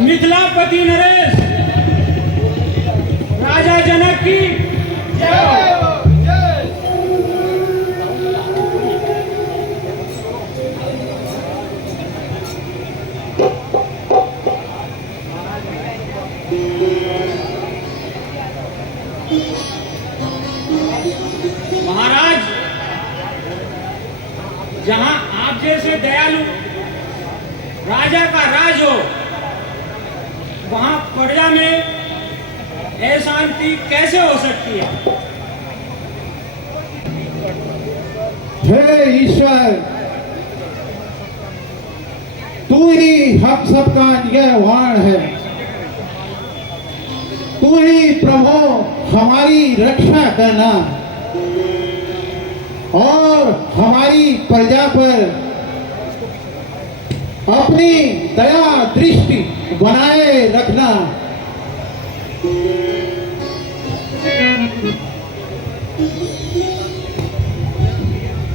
मिथिलापति नरेश राजा जनक की जय हो। महाराज, जहां आप जैसे दयालु राजा का राज हो, वहां प्रजा में अशांति कैसे हो सकती है? हे ईश्वर, तू ही हम सबका नियंत्रण है। तू ही प्रभु हमारी रक्षा करना और हमारी प्रजा पर अपनी दया दृष्टि बनाए रखना।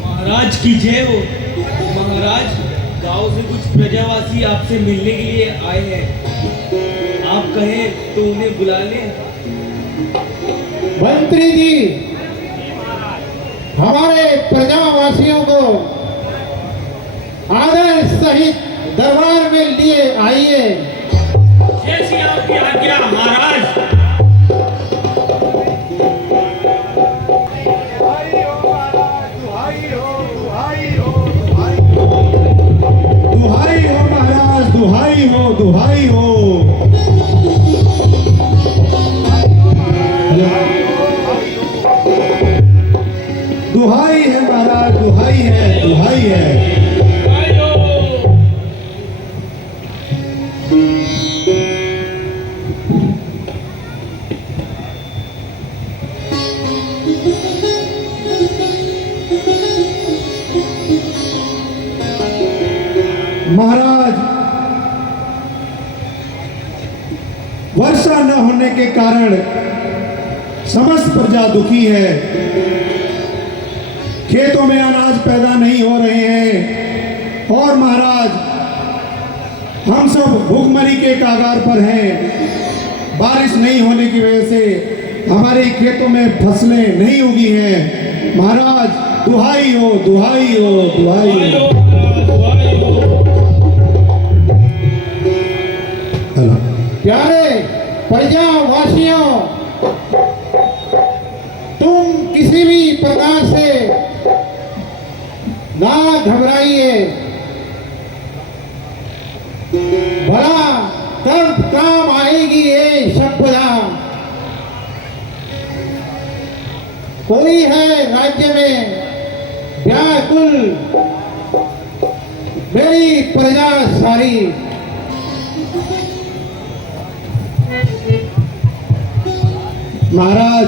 महाराज की जय हो। महाराज, गांव से कुछ प्रजावासी आपसे मिलने के लिए आए हैं। आप कहें तो उन्हें बुला लें। मंत्री जी, हमारे प्रजावासियों को आदर सहित दरबार में लिए आइए। जैसी आपकी आज्ञा महाराज। दुहाई हो महाराज, दुहाई हो, दुहाई हो, दुहाई है महाराज, दुहाई है, दुहाई है। महाराज, वर्षा न होने के कारण समस्त प्रजा दुखी है। खेतों में अनाज पैदा नहीं हो रहे हैं और महाराज, हम सब भूखमरी के कागार पर हैं। बारिश नहीं होने की वजह से हमारे खेतों में फसलें नहीं उगी हैं। महाराज, दुहाई हो, दुहाई हो, दुहाई हो। प्यारे प्रजावासियों, तुम किसी भी प्रकार से ना घबराइए। भला तब काम आएगी ये संपदा। कोई है राज्य में व्याकुल, मेरी प्रजा सारी। महाराज,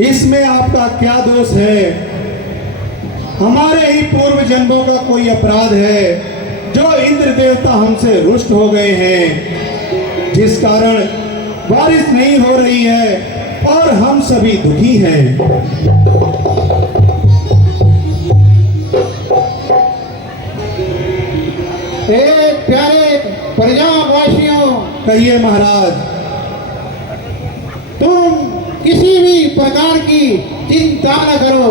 इसमें आपका क्या दोष है? हमारे ही पूर्व जन्मों का कोई अपराध है जो इंद्र देवता हमसे रुष्ट हो गए हैं, जिस कारण बारिश नहीं हो रही है और हम सभी दुखी हैं। प्यारे प्रजावासियों, कहिए महाराज। तुम किसी भी प्रकार की चिंता न करो।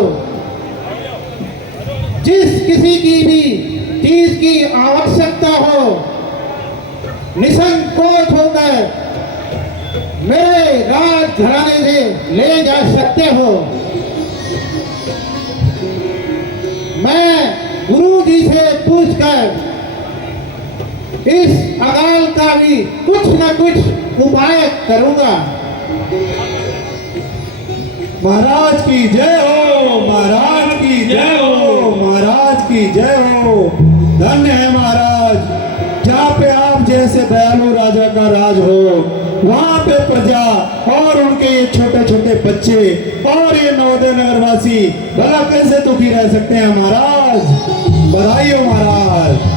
जिस किसी की भी चीज की आवश्यकता हो, निसंकोच होकर मेरे राज घराने से ले जा सकते हो। मैं गुरु जी से पूछकर इस अकाल का भी कुछ न कुछ उपाय करूंगा। महाराज की जय हो, महाराज की जय हो, महाराज की जय हो। धन्य है महाराज, जहाँ पे आप जैसे दयालु राजा का राज हो, वहाँ पे प्रजा और उनके ये छोटे छोटे बच्चे और ये नवोदय नगरवासी भला कैसे दुखी रह सकते हैं महाराज। बधाई हो महाराज।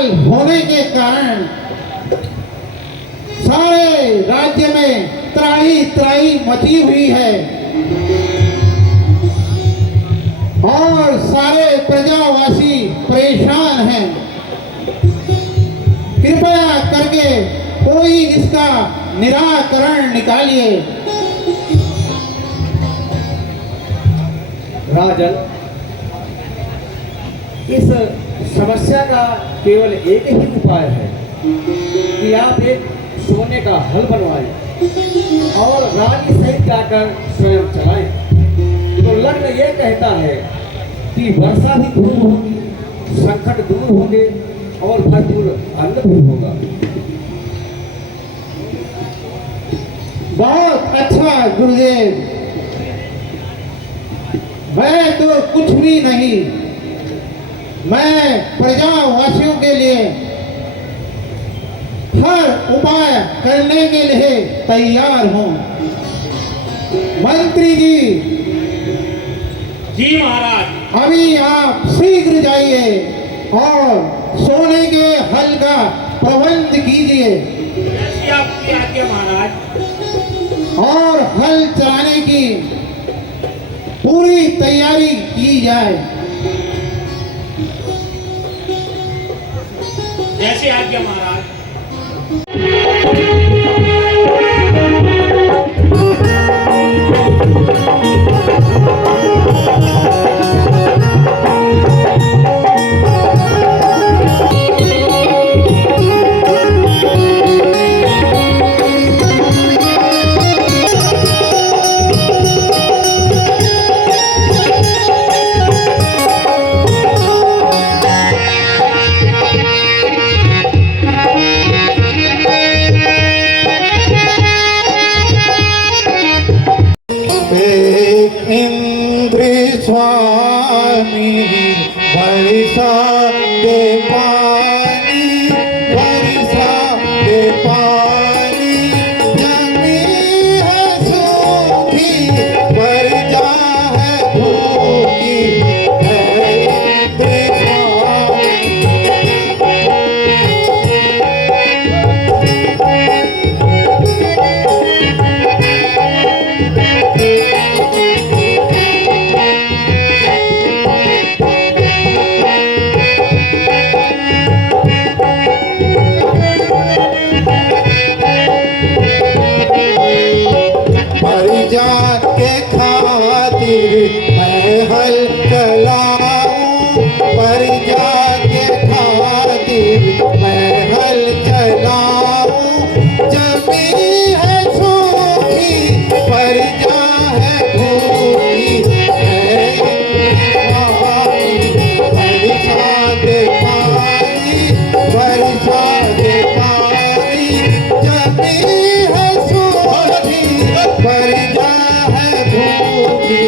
काल होने के कारण सारे राज्य में त्राही त्राही मची हुई है और सारे प्रजावासी परेशान हैं। कृपया करके कोई इसका निराकरण निकालिए। राजन, इस समस्या का केवल एक ही उपाय है कि आप एक सोने का हल बनवाएं और रानी सहित जाकर स्वयं चलाएं। तो लग्न ये कहता है कि वर्षा भी दूर होगी, संकट दूर होंगे और भरपूर अन्न भी होगा। बहुत अच्छा गुरुदेव, मैं तो कुछ भी नहीं, मैं प्रजावासियों के लिए हर उपाय करने के लिए तैयार हूं। मंत्री जी, जी महाराज। अभी आप शीघ्र जाइए और सोने के हल का प्रबंध कीजिए जैसी आपकी आज्ञा महाराज। और हल चलाने की पूरी तैयारी की जाए। जैसे आज्ञा महाराज। इंद्र स्वामी बरसा दे पानी, बरसा दे पानी, जमी है सूखी प्रजा है भूखी, है इंद्र प्रजा के खातिर मैं हल चलाऊं, प्रजा के खातिर मैं हल चलाऊं, जमी है सूखी प्रजा है भूखी, है बरसा दे पानी, बरसा दे पानी, जमी है सूखी प्रजा है भूखी।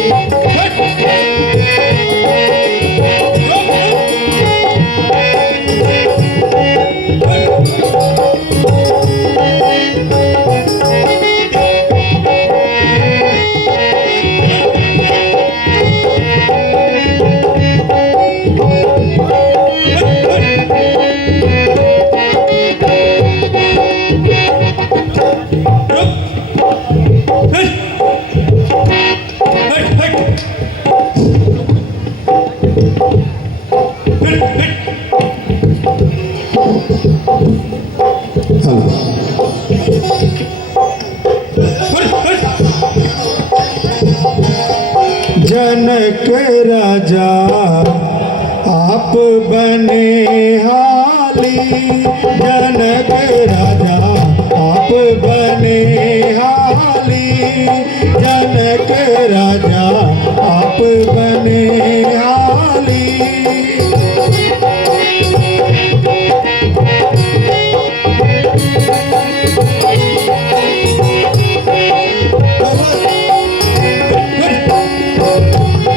जनक राजा आप बने हाली, जनक राजा आप बने हाली, जनक राजा आप बने हाली।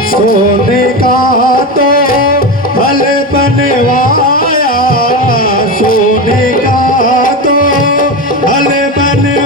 सोने का तो हल बनवाया, सोने का तो हल बनवाया,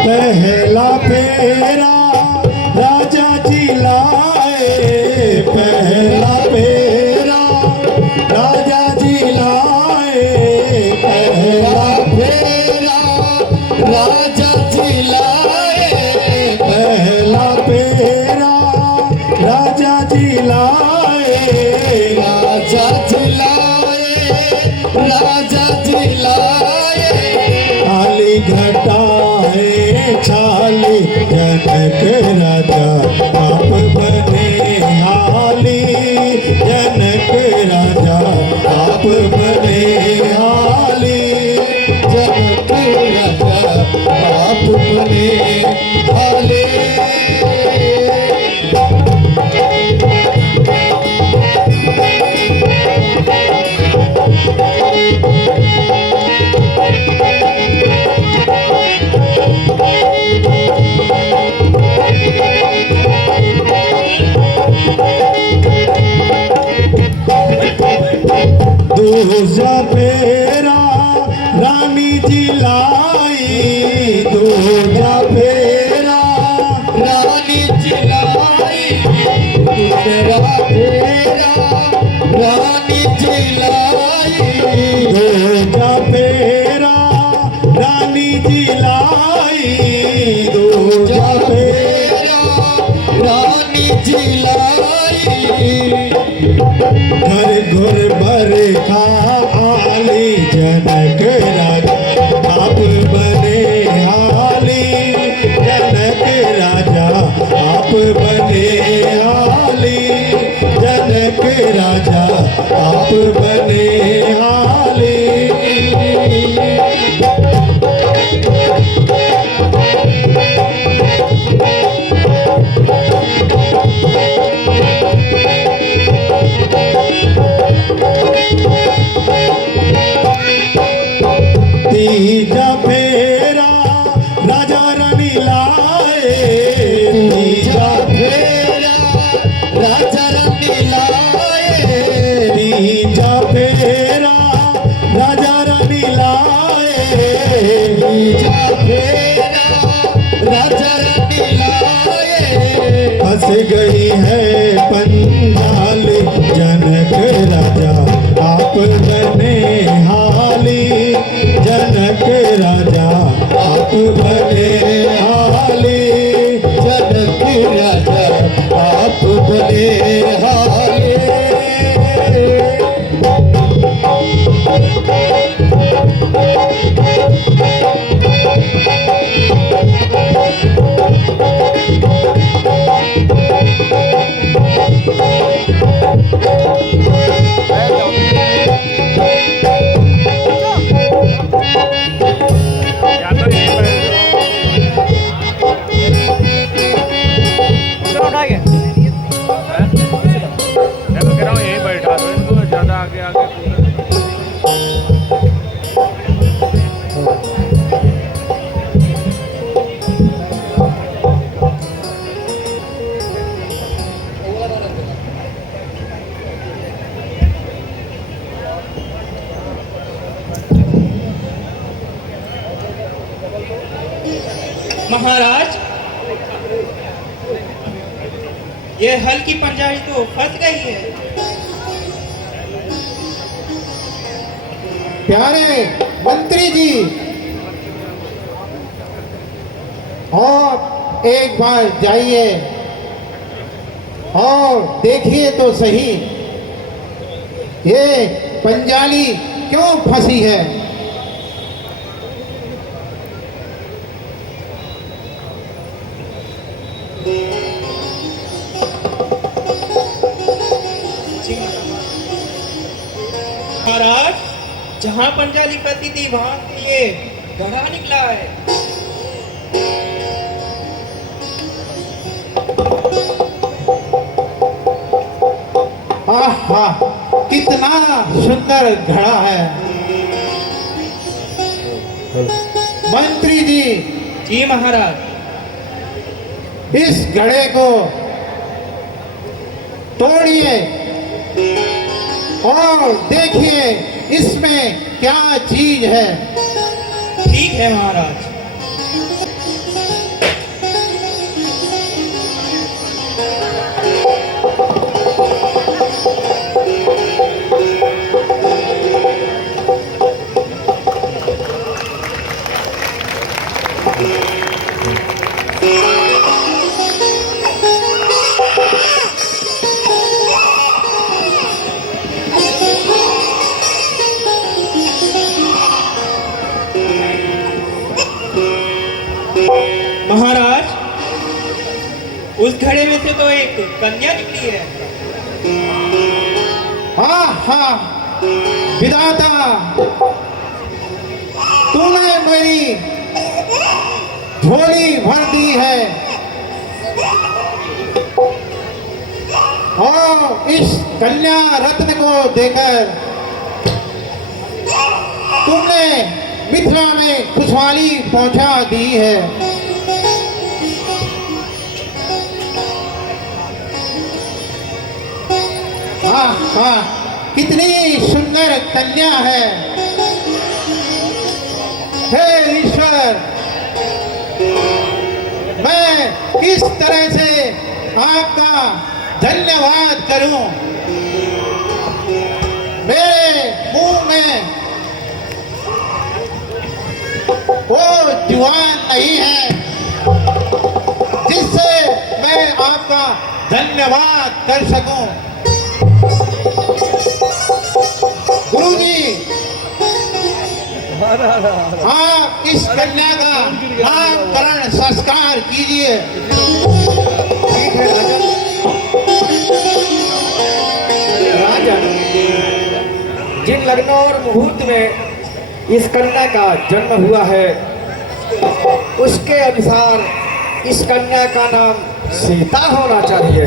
पहला फेरा राजा जी लाए, पहला फेरा राजा जी लाए, पहला फेरा राजा जी लाए, पहला फेरा राजा जी लाए, राजा जी लाए, राजा जी लाए, खाली घटाए छाली जनक राजा आप बने हाली, जनक राजा आप बने हाली, जनक राजा आप बने हाली। दूजा फेरा रानी जी लाई, दूजा फेरा रानी जी लाई, दूसरा फेरा रानी जी लाई, दूजा फेरा रानी जी लाई, दूजा फेरा रानी जी लाई, घर घर भर खा आली, जनक राजा आप बने हाली, जनक राजा आप बने हाली, जनक राजा आप बने हाली। तीजा फेरा राजा रानी लाए, तीजा फेरा राजा रानी लाए, तीजा फेरा राजा रानी लाए, तीजा फेरा राजा रानी लाए, फंस गई है पंजाल जनक राजा आप बने हाली, जनक राजा आप बने हाली, जनक राजा आप बने हाली। महाराज, ये हल की पंजाई तो फंस गई है। प्यारे मंत्री जी, आप एक बार जाइए और देखिए तो सही ये पंजाली क्यों फंसी है। महाराज, जहाँ पंजाली फंसी थी वहां से ये गड़ा निकला है। आहा, कितना सुंदर घड़ा है। मंत्री जी, जी महाराज, इस घड़े को तोड़िए और देखिए इसमें क्या चीज है। ठीक है महाराज। महाराज, उस घड़े में से तो एक कन्या निकली है। हाँ हाँ विधाता, तूने मेरी झोली भर दी है और इस कन्या रत्न को देकर तुमने मिथिला में खुशहाली पहुंचा दी है। हाँ हाँ कितनी सुंदर कन्या है। हे ईश्वर, मैं किस तरह से आपका धन्यवाद करूं। मेरे मुंह में वो जुबान नहीं है जिससे मैं आपका धन्यवाद कर सकूं। गुरुजी, आप इस कन्या का नामकरण संस्कार कीजिए। ठीक है राजन। राजन, जिन लग्न और मुहूर्त में इस कन्या का जन्म हुआ है उसके अनुसार इस कन्या का नाम सीता होना चाहिए।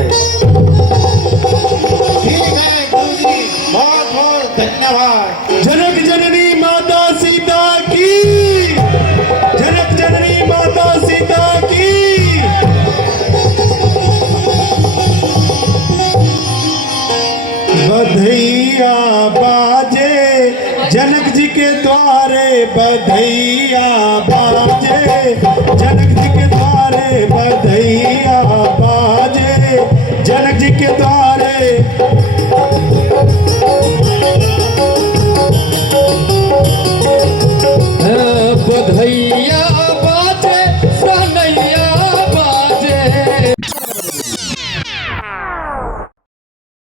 ठीक है गुरुजी, बहुत बहुत धन्यवाद। जनक जननी माता सीता की, जनक जननी माता सीता की। बधैया बाजे जनक जी के द्वारे, बधैया बाजे